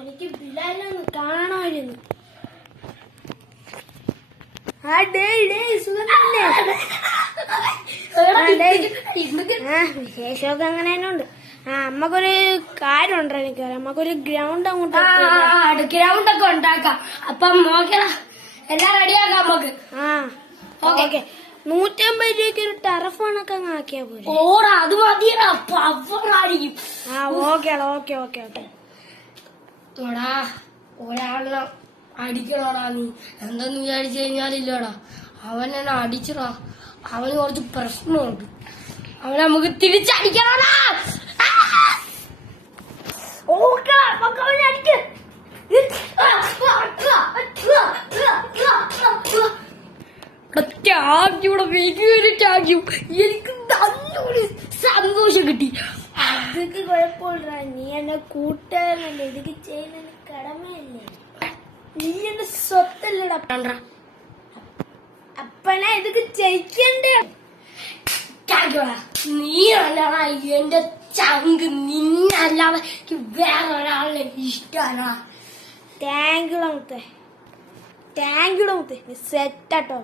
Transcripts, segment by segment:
എനിക്ക് ബിലാലിനൊന്ന് കാണണമായിരുന്നു. വിശേഷമൊക്കെ അങ്ങനെ തന്നെ ഉണ്ട്. നമ്മക്കൊരു കാര്യം ഉണ്ടോ എനിക്ക്, നമ്മക്കൊരു ഗ്രൗണ്ട് അങ്ങോട്ട് ഗ്രൗണ്ട് ഒക്കെ ഉണ്ടാക്കാം. അപ്പം നോക്കണം, എല്ലാം റെഡിയാക്കാം നമുക്ക്. ഓക്കെ. 150 രൂപയ്ക്ക് ഒരു ടർഫ് കണക്ക് അങ്ങ് ആക്കിയാ പോലെ. ഓടാ, അത് മതിയടാ. പവറായിരിക്കും. ഓക്കെ. ോടാ ഒരാളിനെ അടിക്കണോടാ. നീ എന്തെന്ന് വിചാരിച്ചു കഴിഞ്ഞാലില്ലോടാ, അവനെന്നെ അടിച്ചടാ. അവന് കുറച്ച് പ്രശ്നമുണ്ട്. അവനെ നമുക്ക് തിരിച്ചടിക്കണോടാ. എനിക്ക് നല്ലൊരു സന്തോഷം കിട്ടി. ഇതൊക്കെ കുഴപ്പമില്ല, നീ എന്നെ കൂട്ടുകാരനല്ലേ, ഇതൊക്കെ ചെയ്യുന്ന കടമയല്ലേ, നീ എന്റെ സ്വത്തല്ലടാ. അപ്പനാ ഇതൊക്കെ ചെയ്യിക്കണ്ടേ? നീ അല്ലടാ എന്റെ ചങ്ക്. നിന്നല്ലാതെ വേറെ ഒരാളെ ഇഷ്ടമല്ല. താങ്ക് യു മുത്തേ, നീ സെറ്റാട്ടോ.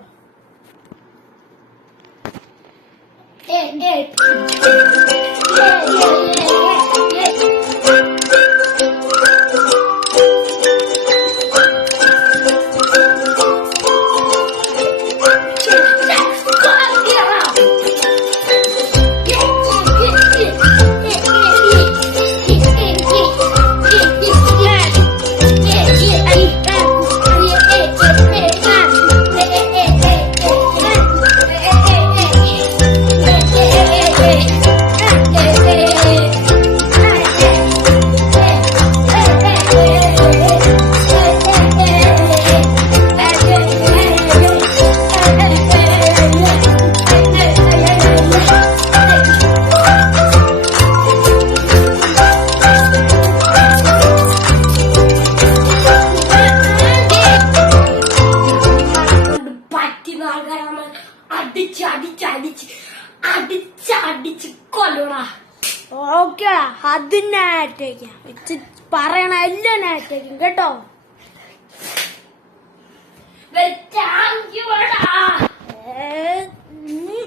അടിച്ച് കൊല്ലടാ. ഓക്കെ, അത് ഞാൻ അറ്റേക്കാം. പറയണ എല്ലാം ഞാൻ അറ്റേക്കും കേട്ടോ. നീ